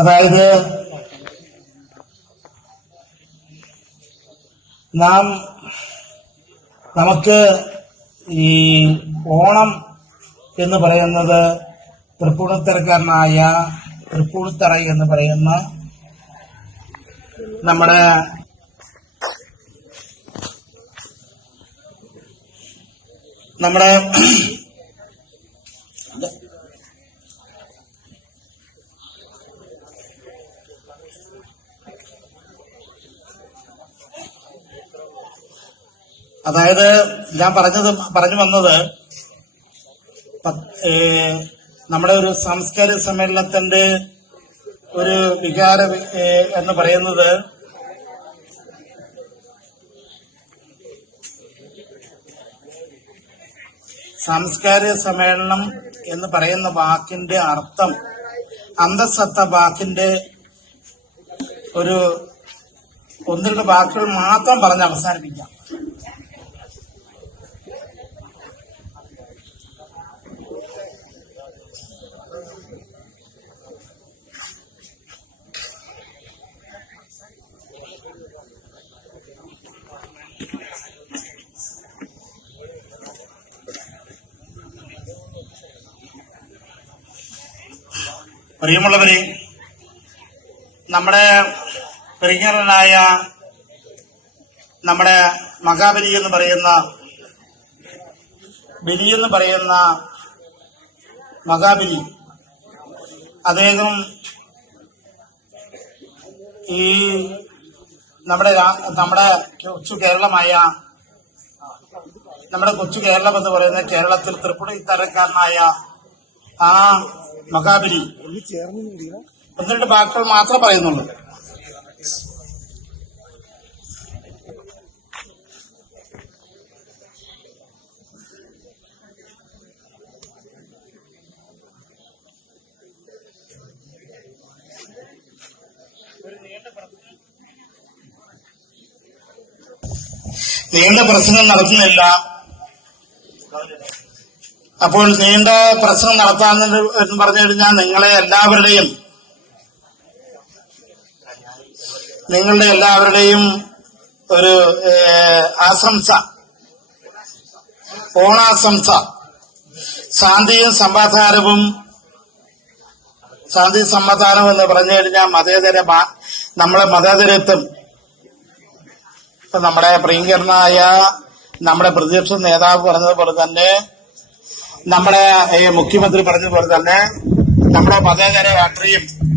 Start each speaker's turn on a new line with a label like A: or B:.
A: അതായത് നാം നമുക്ക് ഈ ഓണം എന്ന് പറയുന്നത് തൃപ്പൂണിത്തറക്കാരനായ തൃപ്പൂണിത്തറ എന്ന് പറയുന്ന നമ്മുടെ നമ്മുടെ അതായത് ഞാൻ പറഞ്ഞത് പറഞ്ഞു വന്നത് നമ്മുടെ ഒരു സാംസ്കാരിക സമ്മേളനത്തിന്റെ ഒരു വികാര എന്ന് പറയുന്നത് സാംസ്കാരിക സമ്മേളനം എന്ന് പറയുന്ന വാക്കിന്റെ അർത്ഥം അന്തസത്ത വാക്കിന്റെ ഒരു ഒന്നിന്റെ വാക്കുകൾ മാത്രം പറഞ്ഞ് അവസാനിപ്പിക്കാം പ്രിയമുള്ളവരെ നമ്മുടെ പ്രിയനായ നമ്മുടെ മഹാബലി എന്ന് പറയുന്ന ബലി എന്ന് പറയുന്ന മഹാബലി അദ്ദേഹം ഈ നമ്മുടെ നമ്മുടെ കൊച്ചു കേരളമായ നമ്മുടെ കൊച്ചു കേരളം എന്ന് പറയുന്ന കേരളത്തിൽ തൃപ്പുണിത്തരക്കാരനായ ആ മഹാബലി ഒന്ന് രണ്ട് മാത്രം പറയുന്നുള്ളു നീണ്ട പ്രസംഗം നടത്തുന്നില്ല അപ്പോൾ നീണ്ട പ്രശ്നം എന്ന് പറഞ്ഞു കഴിഞ്ഞാൽ നിങ്ങളെ എല്ലാവരുടെയും നിങ്ങളുടെ എല്ലാവരുടെയും ഒരു ആശംസ ഓണാശംസ ശാന്തിയും സമാധാനവും ശാന്തി സമാധാനം എന്ന് പറഞ്ഞു കഴിഞ്ഞാൽ മതേതര നമ്മളെ മതേതരത്വം നമ്മുടെ പ്രിയങ്കരനായ നമ്മുടെ പ്രതിപക്ഷ നേതാവ് പറഞ്ഞതുപോലെ തന്നെ നമ്മുടെ മുഖ്യമന്ത്രി പറഞ്ഞതുപോലെ തന്നെ നമ്മുടെ മതേതര രാഷ്ട്രീയം